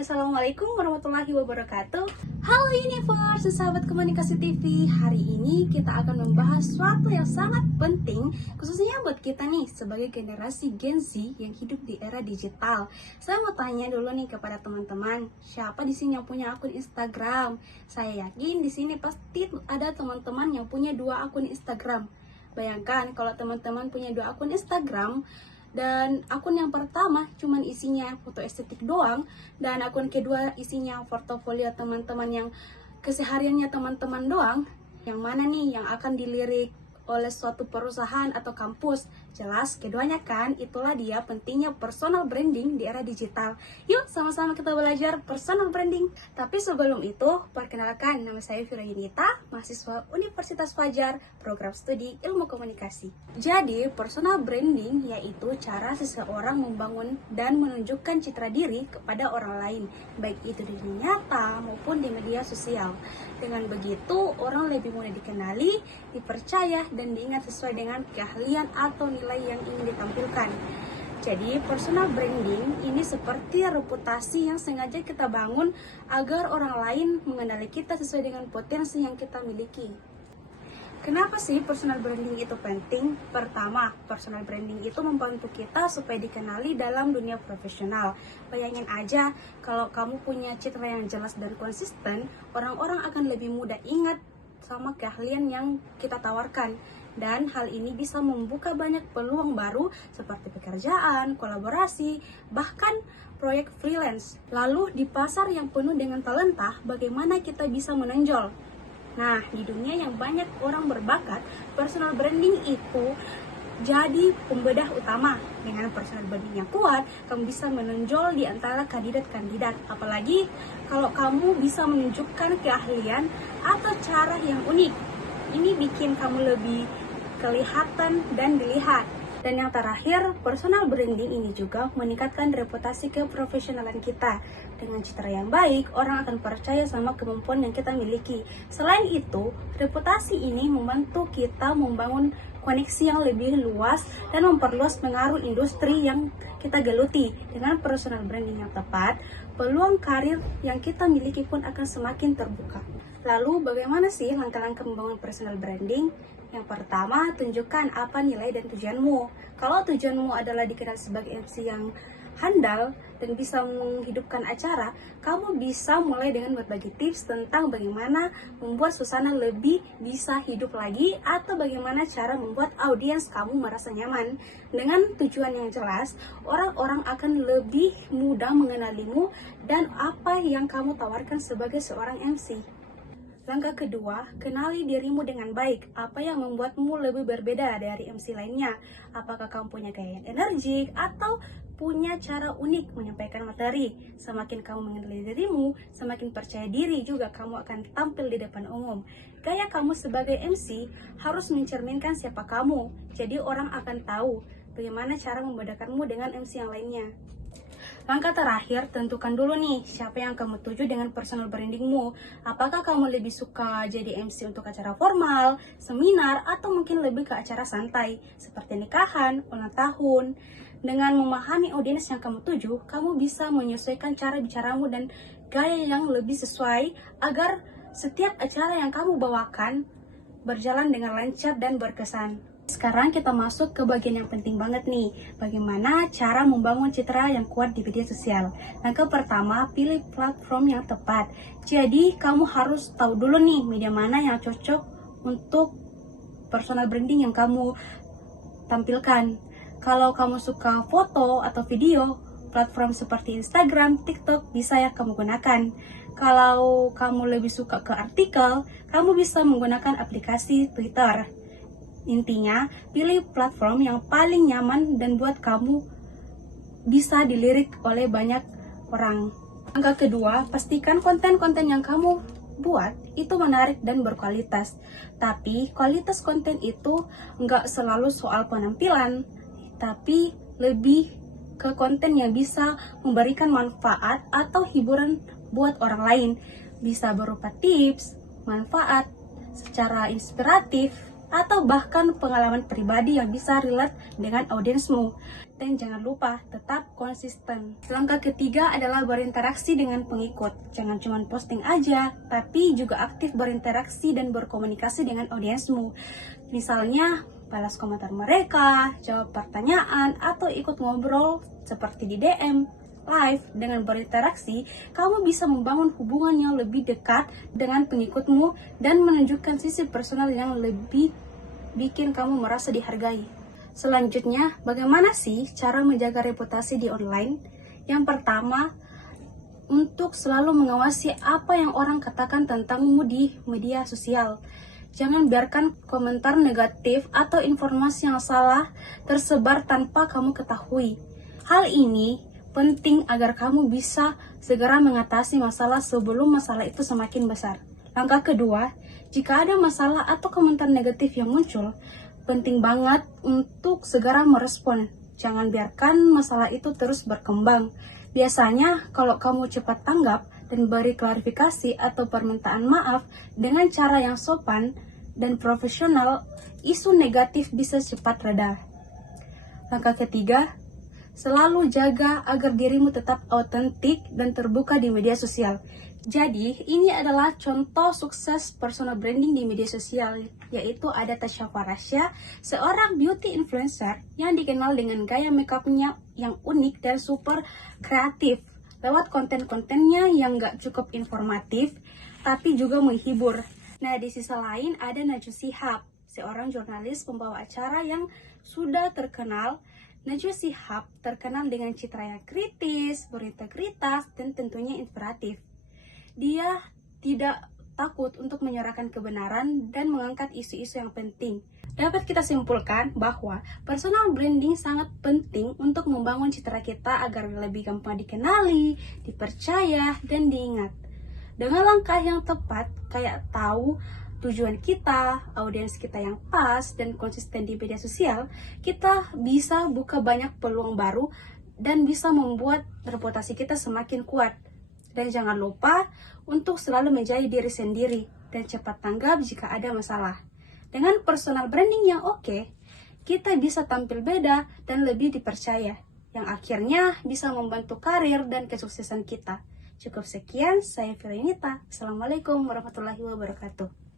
Assalamualaikum warahmatullahi wabarakatuh. Halo Universe, sahabat komunikasi TV. Hari ini kita akan membahas sesuatu yang sangat penting, khususnya buat kita nih sebagai generasi Gen Z yang hidup di era digital. Saya mau tanya dulu nih kepada teman-teman, siapa di sini yang punya akun Instagram? Saya yakin di sini pasti ada teman-teman yang punya 2 akun Instagram. Bayangkan kalau teman-teman punya 2 akun Instagram, dan akun yang pertama cuman isinya foto estetik doang, dan akun kedua isinya portofolio teman-teman yang kesehariannya teman-teman doang. Yang mana nih yang akan dilirik oleh suatu perusahaan atau kampus? Jelas keduanya kan. Itulah dia pentingnya personal branding di era digital. Yuk sama-sama kita belajar personal branding. Tapi sebelum itu, perkenalkan, nama saya Vira Yunita, mahasiswa Universitas Fajar, program studi ilmu komunikasi. Jadi personal branding yaitu cara seseorang membangun dan menunjukkan citra diri kepada orang lain, baik itu di dunia nyata maupun di media sosial. Dengan begitu, orang lebih mudah dikenali, dipercaya, dan diingat sesuai dengan keahlian atau nilai yang ingin ditampilkan. Jadi, personal branding ini seperti reputasi yang sengaja kita bangun agar orang lain mengenali kita sesuai dengan potensi yang kita miliki. Kenapa sih personal branding itu penting? Pertama, personal branding itu membantu kita supaya dikenali dalam dunia profesional. Bayangin aja, kalau kamu punya citra yang jelas dan konsisten, orang-orang akan lebih mudah ingat sama keahlian yang kita tawarkan. Dan hal ini bisa membuka banyak peluang baru seperti pekerjaan, kolaborasi, bahkan proyek freelance. Lalu di pasar yang penuh dengan talenta, bagaimana kita bisa menonjol? Nah, di dunia yang banyak orang berbakat, personal branding itu jadi pembedah utama. Dengan personal branding yang kuat, kamu bisa menonjol di antara kandidat-kandidat. Apalagi kalau kamu bisa menunjukkan keahlian atau cara yang unik. Ini bikin kamu lebih kelihatan dan dilihat. Dan yang terakhir, personal branding ini juga meningkatkan reputasi keprofesionalan kita. Dengan citra yang baik, orang akan percaya sama kemampuan yang kita miliki. Selain itu, reputasi ini membantu kita membangun koneksi yang lebih luas dan memperluas pengaruh industri yang kita geluti. Dengan personal branding yang tepat, peluang karir yang kita miliki pun akan semakin terbuka. Lalu, bagaimana sih langkah-langkah membangun personal branding? Yang pertama, tunjukkan apa nilai dan tujuanmu. Kalau tujuanmu adalah dikenal sebagai MC yang handal dan bisa menghidupkan acara, kamu bisa mulai dengan berbagi tips tentang bagaimana membuat suasana lebih bisa hidup lagi, atau bagaimana cara membuat audiens kamu merasa nyaman. Dengan tujuan yang jelas, orang-orang akan lebih mudah mengenalimu dan apa yang kamu tawarkan sebagai seorang MC. Langkah kedua, kenali dirimu dengan baik. Apa yang membuatmu lebih berbeda dari MC lainnya? Apakah kamu punya gaya yang energik atau punya cara unik menyampaikan materi? Semakin kamu mengenali dirimu, semakin percaya diri juga kamu akan tampil di depan umum. Gaya kamu sebagai MC harus mencerminkan siapa kamu. Jadi orang akan tahu bagaimana cara membedakanmu dengan MC yang lainnya. Langkah terakhir, tentukan dulu nih siapa yang kamu tuju dengan personal brandingmu. Apakah kamu lebih suka jadi MC untuk acara formal, seminar, atau mungkin lebih ke acara santai seperti nikahan, ulang tahun. Dengan memahami audiens yang kamu tuju, kamu bisa menyesuaikan cara bicaramu dan gaya yang lebih sesuai agar setiap acara yang kamu bawakan berjalan dengan lancar dan berkesan. Sekarang kita masuk ke bagian yang penting banget nih, bagaimana cara membangun citra yang kuat di media sosial. Langkah pertama, pilih platform yang tepat. Jadi kamu harus tahu dulu nih media mana yang cocok untuk personal branding yang kamu tampilkan. Kalau kamu suka foto atau video, platform seperti Instagram, TikTok bisa ya kamu gunakan. Kalau kamu lebih suka ke artikel, kamu bisa menggunakan aplikasi Twitter. Intinya, pilih platform yang paling nyaman dan buat kamu bisa dilirik oleh banyak orang. Langkah kedua, pastikan konten-konten yang kamu buat itu menarik dan berkualitas. Tapi kualitas konten itu nggak selalu soal penampilan, tapi lebih ke konten yang bisa memberikan manfaat atau hiburan buat orang lain. Bisa berupa tips, manfaat, secara inspiratif, atau bahkan pengalaman pribadi yang bisa relate dengan audiensmu. dan jangan lupa tetap konsisten. Langkah ketiga adalah berinteraksi dengan pengikut. Jangan cuma posting aja, tapi juga aktif berinteraksi dan berkomunikasi dengan audiensmu. Misalnya, balas komentar mereka, jawab pertanyaan, atau ikut ngobrol seperti di DM, live. Dengan berinteraksi, kamu bisa membangun hubungan yang lebih dekat dengan pengikutmu dan menunjukkan sisi personal yang lebih bikin kamu merasa dihargai. Selanjutnya, bagaimana sih cara menjaga reputasi di online? Yang pertama, untuk selalu mengawasi apa yang orang katakan tentangmu di media sosial. Jangan biarkan komentar negatif atau informasi yang salah tersebar tanpa kamu ketahui. Hal ini penting agar kamu bisa segera mengatasi masalah sebelum masalah itu semakin besar. Langkah kedua, jika ada masalah atau komentar negatif yang muncul, penting banget untuk segera merespon. Jangan biarkan masalah itu terus berkembang. Biasanya kalau kamu cepat tanggap dan beri klarifikasi atau permintaan maaf dengan cara yang sopan dan profesional, isu negatif bisa cepat reda. Langkah ketiga, selalu jaga agar dirimu tetap autentik dan terbuka di media sosial. Jadi, ini adalah contoh sukses personal branding di media sosial, yaitu ada Tasya Farasya, seorang beauty influencer yang dikenal dengan gaya makeupnya yang unik dan super kreatif, lewat konten-kontennya yang gak cukup informatif, tapi juga menghibur. Nah, di sisi lain ada Najwa Shihab, seorang jurnalis pembawa acara yang sudah terkenal. Najwa Shihab terkenal dengan citra yang kritis, berintegritas, dan tentunya inspiratif. Dia tidak takut untuk menyuarakan kebenaran dan mengangkat isu-isu yang penting. Dapat kita simpulkan bahwa personal branding sangat penting untuk membangun citra kita agar lebih gampang dikenali, dipercaya, dan diingat. Dengan langkah yang tepat, kayak tahu tujuan kita, audiens kita yang pas, dan konsisten di media sosial, kita bisa buka banyak peluang baru dan bisa membuat reputasi kita semakin kuat. Dan jangan lupa untuk selalu menjadi diri sendiri dan cepat tanggap jika ada masalah. Dengan personal branding yang oke, kita bisa tampil beda dan lebih dipercaya, yang akhirnya bisa membantu karir dan kesuksesan kita. Cukup sekian, saya Felinita. Assalamualaikum warahmatullahi wabarakatuh.